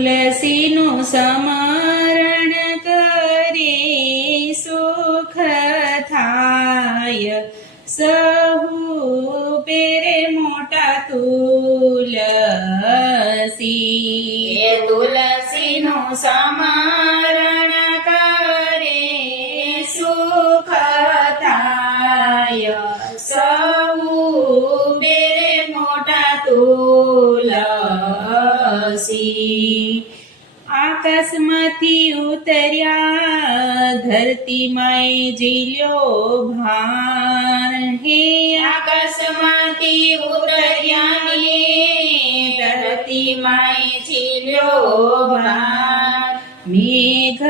તુલસીનું સ્મરણ કરે સુખ થાય સહુ પેરે મોટા તુલસી એ તુલસીનું સ્મરણ કરે સુખ થાય સૌ બેરે મોટા તુલસી આકાશમાંથી ઉતર્યા ધરતી માએ જીલ્યો ભાર હે આકાશમાંથી ઉતર્યા ને ધરતી માય ઝીલ્યો ભાર મેઘ